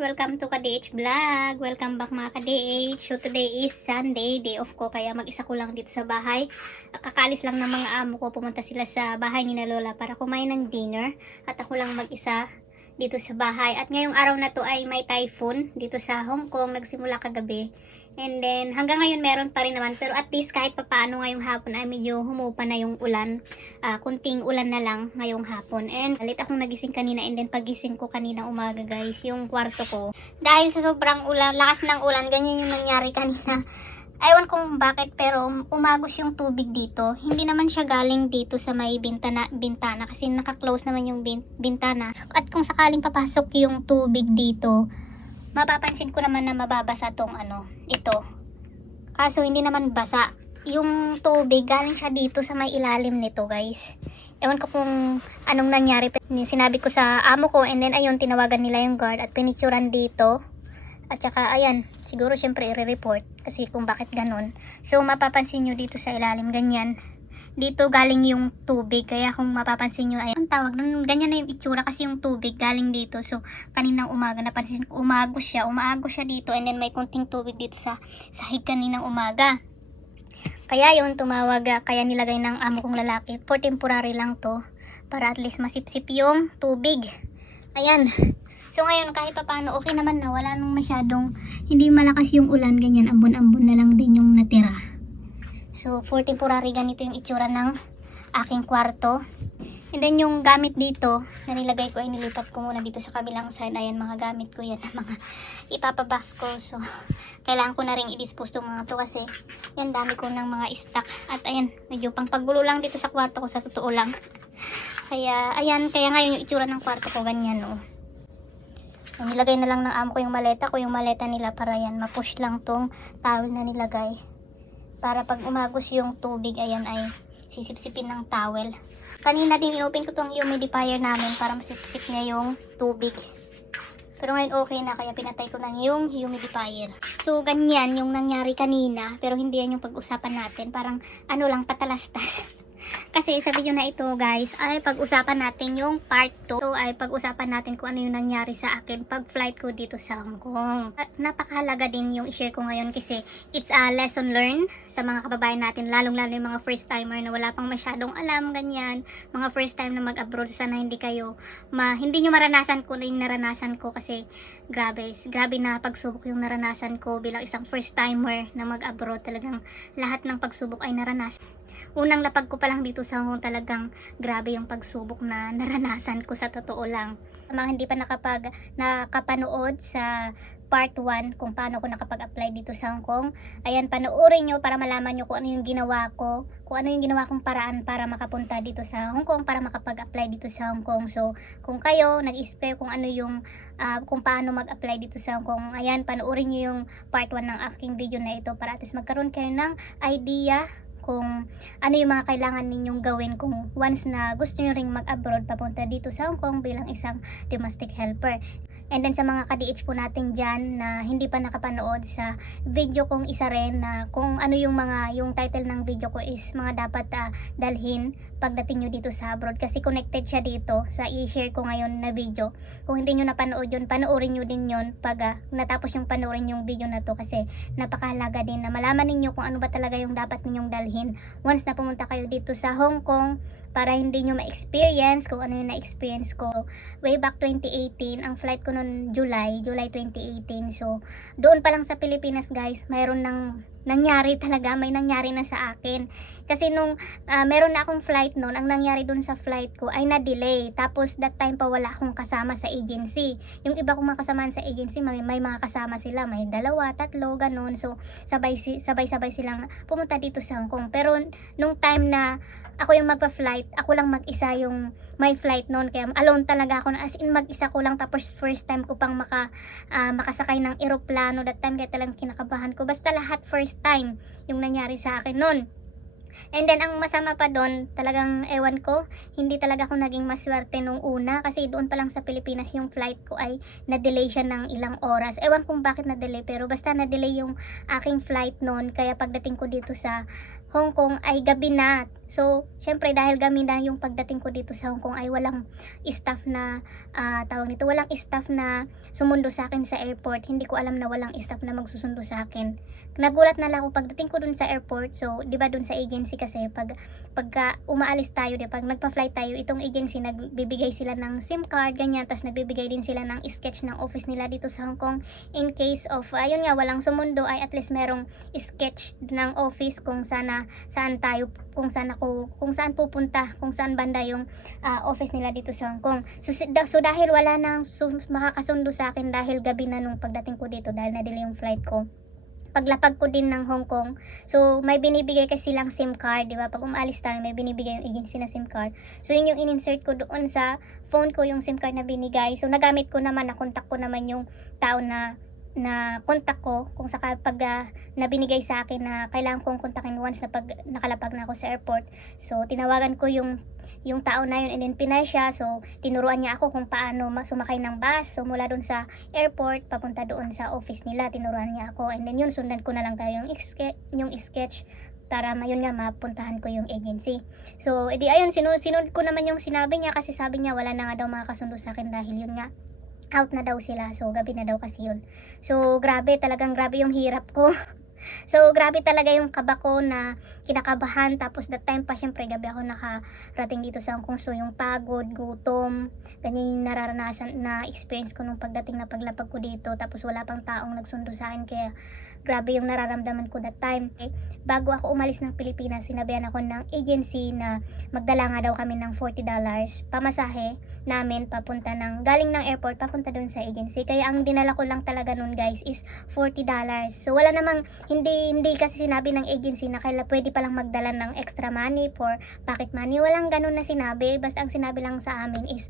Welcome to KDH Vlog. Welcome back mga KDH. So today is Sunday, day off ko, kaya mag-isa ko lang dito sa bahay. Kakalis lang ng mga amo ko, pumunta sila sa bahay ni na Lola para kumain ng dinner. At ako lang mag-isa dito sa bahay. At ngayong araw na to ay may typhoon dito sa Hong Kong, nagsimula kagabi. And then hanggang ngayon meron pa rin naman, pero at least kahit papaano ngayong hapon ay medyo humupa na yung ulan. Kunting ulan na lang ngayong hapon. And late akong nagising kanina, and then pagising ko kanina umaga guys, yung kwarto ko, dahil sa sobrang ulan, lakas ng ulan, ganyan yung nangyari kanina. Ewan kung bakit, pero umagos yung tubig dito. Hindi naman siya galing dito sa may bintana kasi naka-close naman yung bintana. At kung sakaling papasok yung tubig dito, mapapansin ko naman na mababasa tong ito. Kaso hindi naman basa. Yung tubig galing siya dito sa may ilalim nito guys. Ewan ko kung anong nangyari. Sinabi ko sa amo ko, and then ayun, tinawagan nila yung guard at pinicturan dito. At saka ayan, siguro syempre i-report kasi kung bakit ganun. So mapapansin nyo dito sa ilalim ganyan. Dito galing yung tubig, kaya kung mapapansin nyo ay ang tawag nun, ganyan na yung itsura kasi yung tubig galing dito. So kaninang umaga napansin ko umaagos siya dito, and then may kunting tubig dito sa sahig kaninang umaga. Kaya yun, tumawag, kaya nilagay ng amo kong lalaki, for temporary lang to, para at least masipsip yung tubig. Ayan. So ngayon kahit pa paano okay naman na, wala nung masyadong, hindi malakas yung ulan, ganyan, ambon-ambon na lang din yung natira. So for temporary ganito yung itsura ng aking kwarto. And then yung gamit dito na nilagay ko ay nilipat ko muna dito sa kabilang side. Ayan, mga gamit ko yan, mga ipapabox ko. So kailangan ko na rin i-dispose itong mga to kasi yan, dami ko ng mga stock. At ayan, medyo pang paggulo lang dito sa kwarto ko, sa totoo lang. Kaya ayan, kaya ngayon yung itsura ng kwarto ko ganyan, oh. Nilagay na lang ng amo ko yung maleta nila para yan, mapush lang tong towel na nilagay. Para pag umagos yung tubig, ayan, ay sisipsipin ng towel. Kanina din i-open ko tong humidifier namin para masipsip niya yung tubig. Pero ngayon okay na, kaya pinatay ko lang yung humidifier. So ganyan yung nangyari kanina, pero hindi yan yung pag-usapan natin. Parang ano lang, patalastas. Kasi sa video na ito guys ay pag-usapan natin yung part 2. So ay pag-usapan natin kung ano yung nangyari sa akin pag flight ko dito sa Hong Kong. At napakahalaga din yung i-share ko ngayon kasi it's a lesson learned sa mga kababayan natin, lalong-lalo yung mga first timer na wala pang masyadong alam, ganyan. Mga first time na mag-abroad, sana hindi kayo hindi nyo maranasan ko na yung naranasan ko kasi grabe na pagsubok yung naranasan ko bilang isang first timer na mag-abroad. Talagang lahat ng pagsubok ay naranasan. Unang lapag ko pa lang dito sa Hong Kong, talagang grabe yung pagsubok na naranasan ko, sa totoo lang. Mga hindi pa nakapanood sa part 1 kung paano ko nakapag-apply dito sa Hong Kong, ayan, panoorin nyo para malaman nyo kung ano yung ginawa ko, kung ano yung ginawa kong paraan para makapunta dito sa Hong Kong, para makapag-apply dito sa Hong Kong. So kung kayo nag-spare kung ano yung kung paano mag-apply dito sa Hong Kong, ayan, panoorin nyo yung part 1 ng aking video na ito para at least magkaroon kayo ng idea kung ano yung mga kailangan ninyong gawin kung once na gusto nyo ring mag-abroad papunta dito sa Hong Kong bilang isang domestic helper. And then sa mga ka-DH po natin dyan na hindi pa nakapanood sa video kong isa rin, na kung ano yung title ng video ko is mga dapat dalhin pagdating nyo dito sa abroad, kasi connected siya dito sa i-share ko ngayon na video. Kung hindi nyo napanood yun, panoorin nyo din yun pag natapos yung panoorin yung video na to, kasi napakahalaga din na malaman ninyo kung ano ba talaga yung dapat ninyong dalhin once na pumunta kayo dito sa Hong Kong, para hindi nyo ma-experience kung ano yung na-experience ko way back 2018. Ang flight ko noon July 2018. So doon pa lang sa Pilipinas guys, mayroon nang nangyari talaga, may nangyari na sa akin. Kasi nung meron na akong flight noon, ang nangyari doon sa flight ko ay na-delay. Tapos that time pa wala akong kasama sa agency. Yung iba kong mga kasama sa agency, may mga kasama sila, may 2, 3, ganun. So sabay-sabay silang pumunta dito sa Hong Kong. Pero nung time na ako yung magpa-flight, ako lang mag-isa yung may flight noon, kaya alone talaga ako, as in mag-isa ko lang. Tapos first time ko pang makasakay ng eroplano that time, kaya talagang kinakabahan ko. Basta lahat first time yung nangyari sa akin noon. And then ang masama pa doon, talagang ewan ko, hindi talaga ako naging maswerte nung una, kasi doon pa lang sa Pilipinas yung flight ko ay na-delay siya ng ilang oras. Ewan kung bakit na-delay, pero basta na-delay yung aking flight noon, kaya pagdating ko dito sa Hong Kong ay gabi na. So, syempre dahil gabi na yung pagdating ko dito sa Hong Kong ay walang staff na tawag nito, walang staff na sumundo sa akin sa airport. Hindi ko alam na walang staff na magsusundo sa akin. Nagulat na lang ako pagdating ko dun sa airport. So, 'di ba dun sa agency kasi pagka umaalis tayo, pag nagpa-flight tayo, itong agency nagbibigay sila ng SIM card, ganyan, tapos nagbibigay din sila ng sketch ng office nila dito sa Hong Kong in case of ayun nga walang sumundo ay at least merong sketch ng office kung saan tayo, kung saan pupunta, kung saan banda yung office nila dito sa Hong Kong. So dahil wala nang makakasundo sa akin dahil gabi na nung pagdating ko dito dahil na-delay yung flight ko. Paglapag ko din ng Hong Kong, so may binibigay kasi silang SIM card, di ba? Pag umalis tayo, may binibigay yung agency na SIM card. So yun yung in-insert ko doon sa phone ko, yung SIM card na binigay. So nagamit ko naman, na-contact ko naman yung tao na contact ko kung pag na binigay sa akin na kailangan kong kontakin once na pag nakalapag na ako sa airport. So tinawagan ko yung tao na yun and then pinay siya. So tinuruan niya ako kung paano sumakay ng bus. So mula doon sa airport papunta doon sa office nila, tinuruan niya ako and then yun sundan ko na lang tayo yung sketch para yun nga mapuntahan ko yung agency. So edi ayun, sinunod ko naman yung sinabi niya kasi sabi niya wala na nga daw makakasundo sa akin dahil yun nga out na daw sila. So gabi na daw kasi yun. So grabe, talagang grabe yung hirap ko. So grabe talaga yung kaba ko na kinakabahan, tapos that time pa syempre gabi ako nakarating dito sa Hong Kong. So yung pagod, gutom, ganyan yung nararanasan na experience ko nung pagdating na paglapag ko dito, tapos wala pang taong nagsundo sa akin, kaya grabe yung nararamdaman ko that time. Bago ako umalis ng Pilipinas, sinabihan ako ng agency na magdala nga daw kami ng $40 pamasahe namin papunta galing ng airport papunta doon sa agency. Kaya ang dinala ko lang talaga nun guys is $40. So wala namang, hindi kasi sinabi ng agency na pwede palang magdala ng extra money for pocket money. Walang ganun na sinabi. Basta ang sinabi lang sa amin is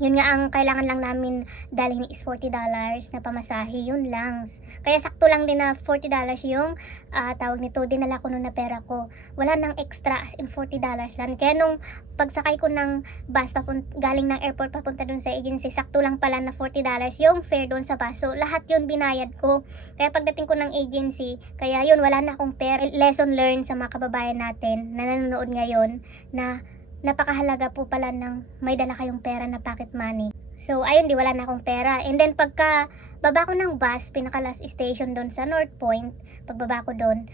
yun nga, ang kailangan lang namin dalhin is $40 na pamasahe, yun lang. Kaya sakto lang din na $40 yung tawag nito, dinala ko nun na pera ko. Wala nang extra, as in $40 lang. Kaya nung pagsakay ko ng bus galing ng airport papunta dun sa agency, sakto lang pala na $40 yung fare dun sa bus. So lahat yun binayad ko. Kaya pagdating ko ng agency, kaya yun, wala na akong pera. Lesson learned sa mga kababayan natin na nanonood ngayon na napakahalaga po pala ng may dala kayong pera na pocket money. So ayun, di wala na akong pera. And then pagka baba ko ng bus, pinaka last station doon sa North Point, pagbaba ko doon,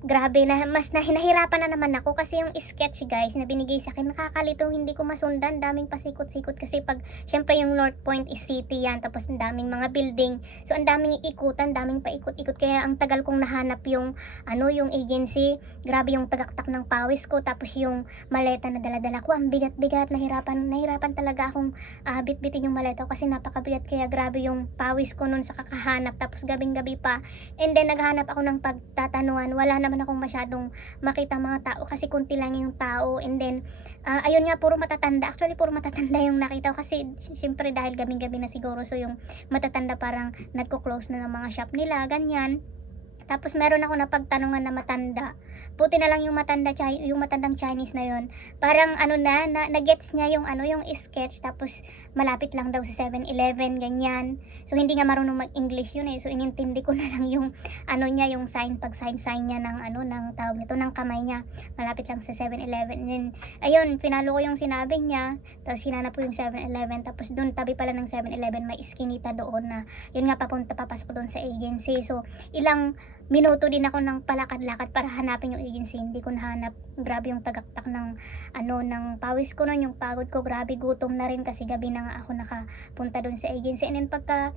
grabe na, hinahirapan na naman ako kasi yung sketch guys na binigay sa akin, nakakalito, hindi ko masundan, daming pasikot-sikot kasi syempre yung North Point is city yan, tapos ang daming mga building, so ang daming iikutan, daming paikot-ikot, kaya ang tagal kong nahanap yung yung agency. Grabe yung tagaktak ng pawis ko, tapos yung maleta na dala-dala ko, ang bigat-bigat, nahirapan talaga akong bitbitin yung maleta ko kasi napakabigat, kaya grabe yung pawis ko nun sa kakahanap, tapos gabing-gabi pa, and then naghanap ako ng pagtatanungan, wala naman akong masyadong makita mga tao kasi kunti lang yung tao. And then ayun nga, puro matatanda, actually puro matatanda yung nakita ko kasi syempre dahil gabing-gabi na siguro, so yung matatanda parang nagko-close na ng mga shop nila, ganyan. Tapos meron ako napagtanungan na matanda. Buti na lang yung matandang Chinese na yon. Parang na-gets niya yung yung sketch, tapos malapit lang daw sa 7-Eleven, ganyan. So hindi nga marunong mag-English yun eh. So inintindi ko na lang yung niya, yung sign niya ng tawag nito, ng kamay niya. Malapit lang sa 7-Eleven. And then ayun, pinalo ko yung sinabi niya. Tapos hinanap ko yung 7-Eleven. Tapos doon tabi pala ng 7-Eleven may iskinita doon na yun nga, papasok doon sa agency. So ilang minuto din ako ng palakad-lakad para hanapin yung agency. Hindi ko nahanap. Grabe yung tagaktak ng ng pawis ko nun, yung pagod ko, grabe, gutom na rin kasi gabi na nga ako nakapunta dun sa agency. And then pagka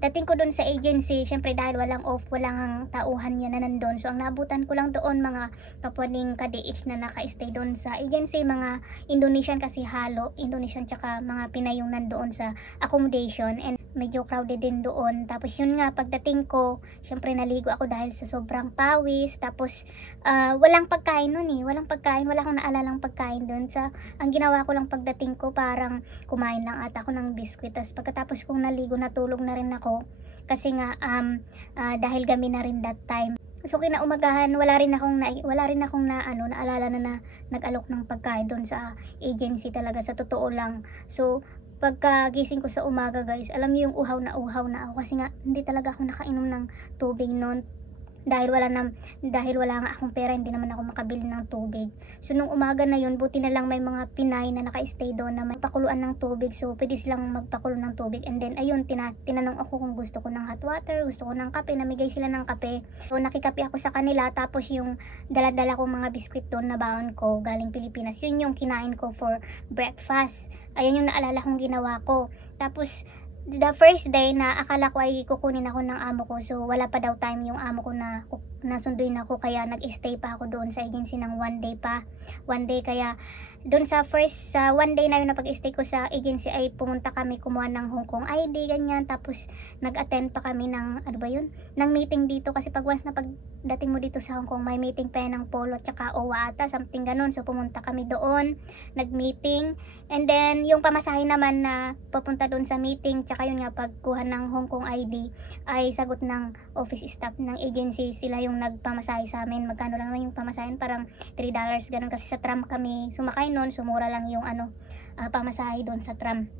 dating ko dun sa agency, syempre dahil walang off, walang tauhan niya na nandun. So ang naabutan ko lang doon, mga kapwaning ka-DH na naka-stay doon sa agency, mga Indonesian kasi halo, Indonesian tsaka mga Pinay yung nandoon sa accommodation. And medyo crowded din doon. Tapos yun nga, pagdating ko, syempre naligo ako dahil sa sobrang pawis. Tapos walang pagkain nun eh, walang pagkain, wala akong naalalang pagkain doon. Ang ginawa ko lang pagdating ko, parang kumain lang ata ako ng biskwit. Tapos pagkatapos kong naligo, natulog na rin ako kasi nga dahil gabi na rin that time. So kinaumagahan, wala rin akong naalala na nag-alok ng pagkain doon sa agency talaga, sa totoo lang. So pagkagising ko sa umaga guys, alam niyo yung uhaw na ako kasi nga hindi talaga ako nakainom ng tubig noon. dahil wala nga akong pera, hindi naman ako makabili ng tubig. So nung umaga na yun, buti na lang may mga Pinay na naka-stay doon na may pakuluan ng tubig, so pwede silang magpakulo ng tubig. And then ayun, tinanong ako kung gusto ko ng hot water, gusto ko ng kape, namigay sila ng kape. So nakikape ako sa kanila, tapos yung dala-dala kong mga biskwit doon na baon ko galing Pilipinas, yun yung kinain ko for breakfast. Ayun yung naalala kong ginawa ko. Tapos the first day na akala ko ay kukunin ako ng amo ko, so wala pa daw time yung amo ko na nasunduin ako, kaya nag-stay pa ako doon sa agency ng 1 day pa. 1 day, kaya doon sa 1 day na yun na pag-stay ko sa agency ay pumunta kami kumuha ng Hong Kong ID, ganyan. Tapos nag-attend pa kami ng ng meeting dito, kasi pag once na pagdating mo dito sa Hong Kong may meeting pa yan ng Polo tsaka OWA ata, something ganun. So pumunta kami doon, nag-meeting, and then yung pamasahe naman na papunta doon sa meeting tsaka yun nga pagkuha ng Hong Kong ID ay sagot ng office staff ng agency. Sila yung nagpamasahe sa amin. Magkano lang naman yung pamasahin, parang $3 ganun, kasi sa tram kami sumakay noon, sumura lang yung pamasahe doon sa tram.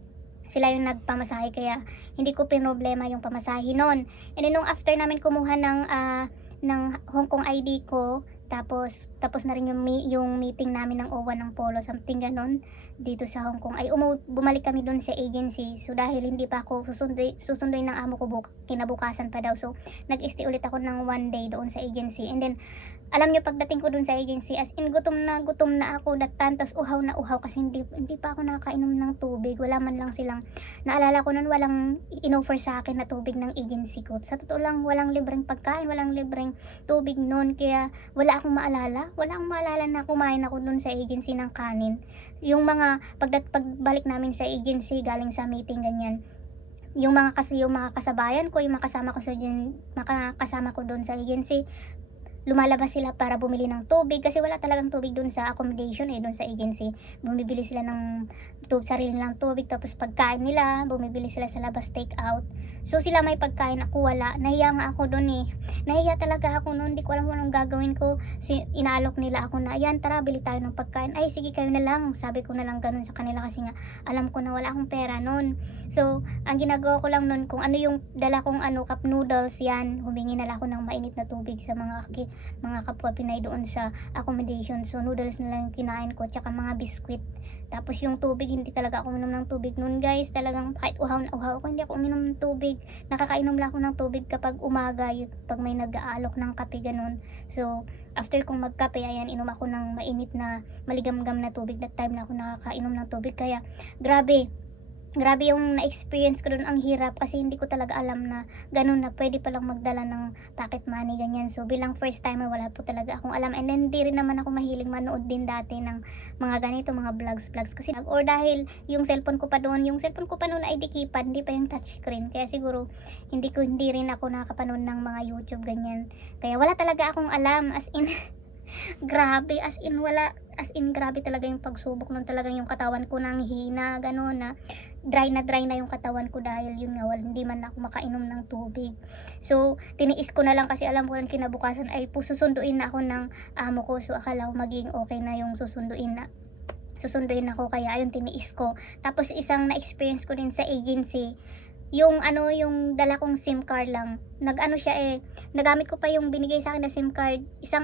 Sila yung nagpamasahe, kaya hindi ko pinroblema yung pamasahe noon. And then nung after namin kumuha ng Hong Kong ID ko, tapos na rin yung meeting namin ng OWA ng Polo, something ganon, dito sa Hong Kong, ay bumalik kami doon sa agency. So dahil hindi pa ako susunduin ng amo ko kinabukasan pa daw, so nag-stay ulit ako ng 1 day doon sa agency. And then alam nyo, pagdating ko dun sa agency, as in gutom na ako that time, tas uhaw na uhaw, kasi hindi pa ako nakakainom ng tubig. Wala man lang silang, naalala ko nun, walang inoffer sa akin na tubig ng agency ko. Sa totoo lang, walang libreng pagkain, walang libreng tubig nun, kaya wala akong maalala na kumain ako dun sa agency ng kanin. Yung mga pagbalik namin sa agency galing sa meeting, ganyan, yung mga kasabayan ko, yung mga kasama ko dun sa agency, lumalabas sila para bumili ng tubig, kasi wala talagang tubig dun sa accommodation dun sa agency. Bumibili sila ng sarili nilang tubig, tapos pagkain nila bumibili sila sa labas, take out. So sila may pagkain, ako wala. Nahiya nga ako dun nahiya talaga ako nun, hindi ko alam kung anong gagawin ko. Inaalok nila ako na, ayan tara bili tayo ng pagkain. Ay sige kayo na lang, sabi ko na lang ganun sa kanila, kasi nga alam ko na wala akong pera nun. So ang ginagawa ko lang nun, kung ano yung dala kong cup noodles, yan, humingi na lang ako ng mainit na tubig sa mga kapwa Pinay doon sa accommodation. So noodles na lang yung kinain ko, tsaka mga biskwit. Tapos yung tubig, hindi talaga ako uminom ng tubig noon, guys. Talagang kahit uhaw na uhaw ako, hindi ako uminom ng tubig. Nakakainom lang ako ng tubig kapag umaga, pag may nag-aalok ng kape, ganun. So after kong magkape, ayan, inom ako ng mainit na maligam-gam na tubig. That time na ako nakakainom ng tubig. Kaya grabe yung na-experience ko doon. Ang hirap, kasi hindi ko talaga alam na ganun na pwede palang magdala ng pocket money, ganyan. So bilang first timer, wala po talaga akong alam. And then di rin naman ako mahilig manood din dati ng mga ganito, mga vlogs, kasi or dahil yung cellphone ko pa noon ay di-keypad, hindi pa yung touchscreen, kaya siguro hindi rin ako nakapanood ng mga YouTube, ganyan. Kaya wala talaga akong alam, as in grabe, as in grabe talaga yung pagsubok nun. Talagang yung katawan ko nang hina, gano'n, na dry na yung katawan ko, dahil yun nga, hindi man ako makainom ng tubig. So tiniis ko na lang, kasi alam ko yung kinabukasan ay susunduin na ako ng amo ko. So akala ko maging okay na yung susunduin ako, kaya ayun, tiniis ko. Tapos isang na-experience ko din sa agency, yung dala kong SIM card lang, nagamit ko pa yung binigay sa akin na SIM card, isang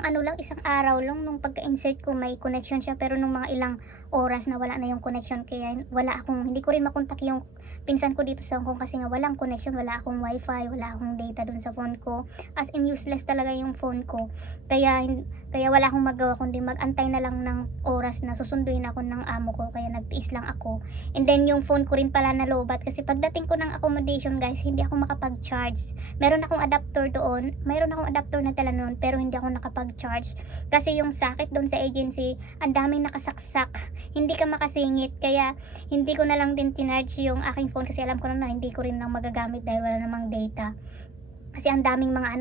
araw lang. Nung pagka-insert ko may connection siya, pero nung mga ilang oras na wala na yung connection, kaya hindi ko rin makontak yung pinsan ko dito sa Hong Kong, kasi nga walang connection, wala akong wifi, wala akong data dun sa phone ko, as in useless talaga yung phone ko. Kaya wala akong magawa kundi mag-antay na lang ng oras na susunduin ako ng amo ko, kaya nagtiis lang ako. And then yung phone ko rin pala nalobat, kasi pagdating ko ng accommodation, guys, hindi ako makapag-charge. Mayroon akong adapter na tala noon, pero hindi ako nakapag-charge, kasi yung socket doon sa agency, ang daming nakasaksak, hindi ka makasingit. Kaya hindi ko na lang din tinarge yung aking phone, kasi alam ko na hindi ko rin lang magagamit dahil wala namang data. Kasi ang daming mga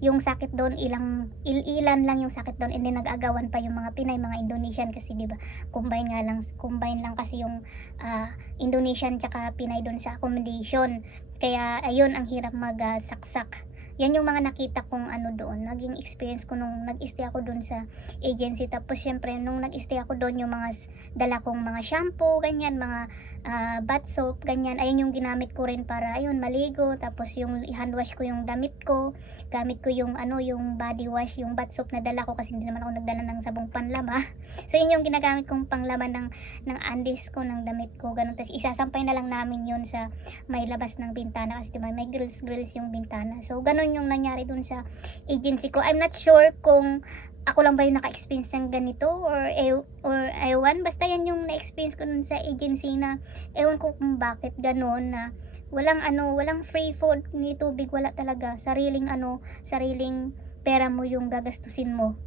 yung sakit doon, ilan lang yung sakit doon, and then nag-agawan pa yung mga Pinay, mga Indonesian, kasi diba combine lang kasi yung Indonesian tsaka Pinay doon sa accommodation. Kaya ayun, ang hirap magsaksak. Yan yung mga nakita kong doon, naging experience ko nung nag-stay ako doon sa agency. Tapos syempre nung nag-stay ako doon, yung mga dala kong mga shampoo, ganyan, mga bath soap, ganyan. Ayun yung ginamit ko rin para ayun maligo, tapos yung hand wash ko yung damit ko, gamit ko yung yung body wash, yung bath soap na dala ko kasi hindi naman ako nagdala ng sabong panlaba. So yun yung ginagamit kong panglaban ng undies ko, ng damit ko, ganun. Tapos isasampay na lang namin yun sa may labas ng bintana kasi diba may grills yung bintana. So ganun yung nangyari dun sa agency ko. I'm not sure kung ako lang ba yung naka-experience ng ganito or ewan, basta yan yung na-experience ko nun sa agency na ewan ko kung bakit ganon, na walang free food ni tubig, wala talaga, sariling pera mo yung gagastusin mo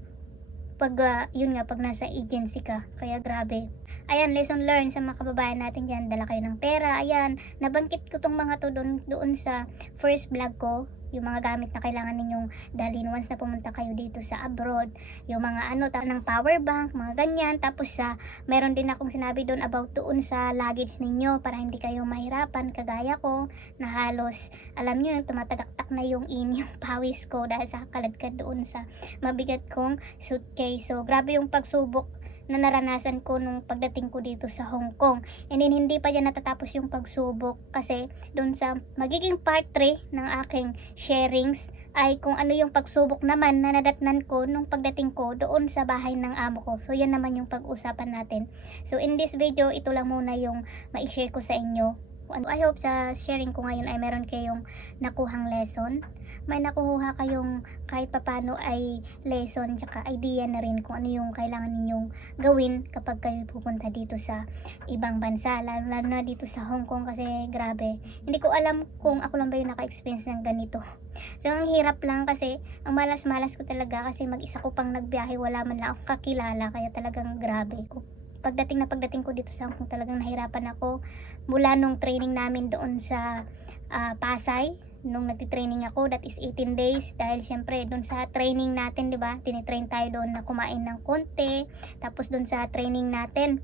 pag yun nga, pag nasa agency ka. Kaya grabe. Ayan, lesson learned sa mga kababayan natin dyan, dala kayo ng pera. Ayan, nabanggit ko tong mga to doon sa first vlog ko, yung mga gamit na kailangan ninyong dalhin once na pumunta kayo dito sa abroad, yung mga ng power bank, mga ganyan. Tapos meron din akong sinabi doon about doon sa luggage ninyo para hindi kayo mahirapan kagaya ko na halos, alam nyo, tumatagaktak na yung yung pawis ko dahil sa kaladkad doon sa mabigat kong suitcase. So grabe yung pagsubok na naranasan ko nung pagdating ko dito sa Hong Kong. And then hindi pa yan natatapos yung pagsubok kasi doon sa magiging part 3 ng aking sharings ay kung ano yung pagsubok naman na nadatnan ko nung pagdating ko doon sa bahay ng amo ko. So yan naman yung pag-usapan natin. So in this video, ito lang muna yung ma-share ko sa inyo. I hope sa sharing ko ngayon ay meron kayong nakuhang lesson. May nakuha kayong kahit papano ay lesson tsaka idea na rin kung ano yung kailangan ninyong gawin kapag kayo pupunta dito sa ibang bansa, lalo na dito sa Hong Kong kasi grabe. Hindi ko alam kung ako lang ba yung naka-experience ng ganito. So ang hirap lang kasi ang malas-malas ko talaga kasi mag-isa ko pang nagbiyahe, wala man lang ako kakilala, kaya talagang grabe ko. Pagdating ko dito sa Hong Kong, talagang nahirapan ako mula nung training namin doon sa Pasay. Nung nagtitraining ako, that is 18 days, dahil syempre doon sa training natin, 'di ba? Tinitrain tayo doon na kumain ng konti. Tapos doon sa training namin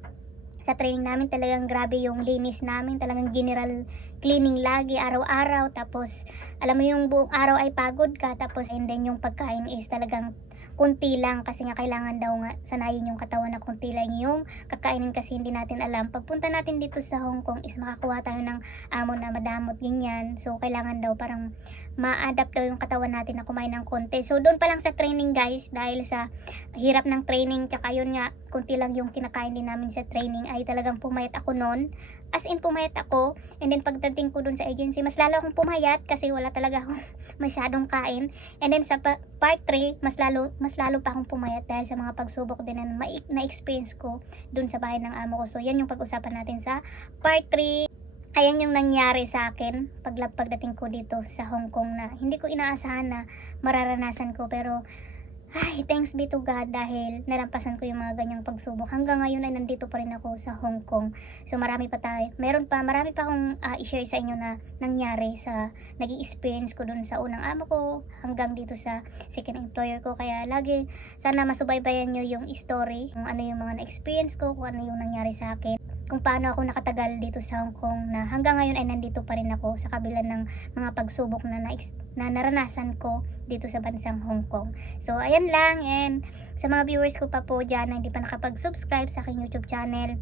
talagang grabe yung linis namin, talagang general cleaning lagi araw-araw. Tapos alam mo yung buong araw ay pagod ka, tapos and then yung pagkain is talagang kunti lang kasi nga kailangan daw nga sanayin yung katawan na kunti lang yung kakainin kasi hindi natin alam. Pagpunta natin dito sa Hong Kong is makakuha tayo ng amo na madamot ganyan. So kailangan daw parang ma-adapt daw yung katawan natin na kumain ng konti. So doon pa lang sa training guys, dahil sa hirap ng training tsaka yun nga kunti lang yung kinakain din namin sa training, ay talagang pumayat ako noon. As in pumayat ako, and then pagdating ko dun sa agency mas lalo akong pumayat kasi wala talaga akong masyadong kain. And then sa part 3 mas lalo pa akong pumayat dahil sa mga pagsubok din na experience ko dun sa bahay ng amo ko. So yan yung pag-usapan natin sa part 3. Ayan yung nangyari sa akin pagdating ko dito sa Hong Kong na hindi ko inaasahan na mararanasan ko, pero ay, thanks be to God dahil nalampasan ko yung mga ganyang pagsubok. Hanggang ngayon ay nandito pa rin ako sa Hong Kong. So marami pa akong i-share sa inyo na nangyari sa naging experience ko dun sa unang amo ko hanggang dito sa second employer ko. Kaya lagi sana masubaybayan nyo yung story, kung ano yung mga na-experience ko, kung ano yung nangyari sa akin, kung paano ako nakatagal dito sa Hong Kong na hanggang ngayon ay nandito pa rin ako sa kabila ng mga pagsubok na naranasan ko dito sa bansang Hong Kong. So ayan lang, and sa mga viewers ko pa po dyan na hindi pa nakapag-subscribe sa aking YouTube channel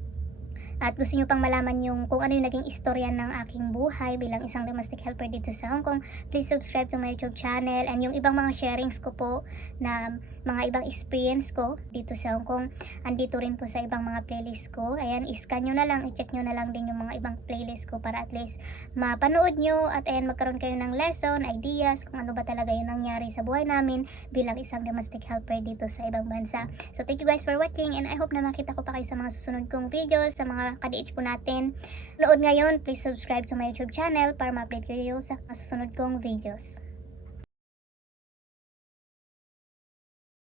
at gusto nyo pang malaman yung kung ano yung naging istorya ng aking buhay bilang isang domestic helper dito sa Hong Kong, please subscribe to my YouTube channel. And yung ibang mga sharings ko po na mga ibang experience ko dito sa Hong Kong, andito rin po sa ibang mga playlist ko. Ayan, iscan nyo na lang, i-check nyo na lang din yung mga ibang playlist ko para at least mapanood nyo at ayan, magkaroon kayo ng lesson, ideas, kung ano ba talaga yung nangyari sa buhay namin bilang isang domestic helper dito sa ibang bansa. So thank you guys for watching, and I hope na makita ko pa kayo sa mga susunod kong videos, sa mga ka-DH po natin. Nood ngayon, please subscribe to my YouTube channel para ma-update kayo sa susunod kong videos.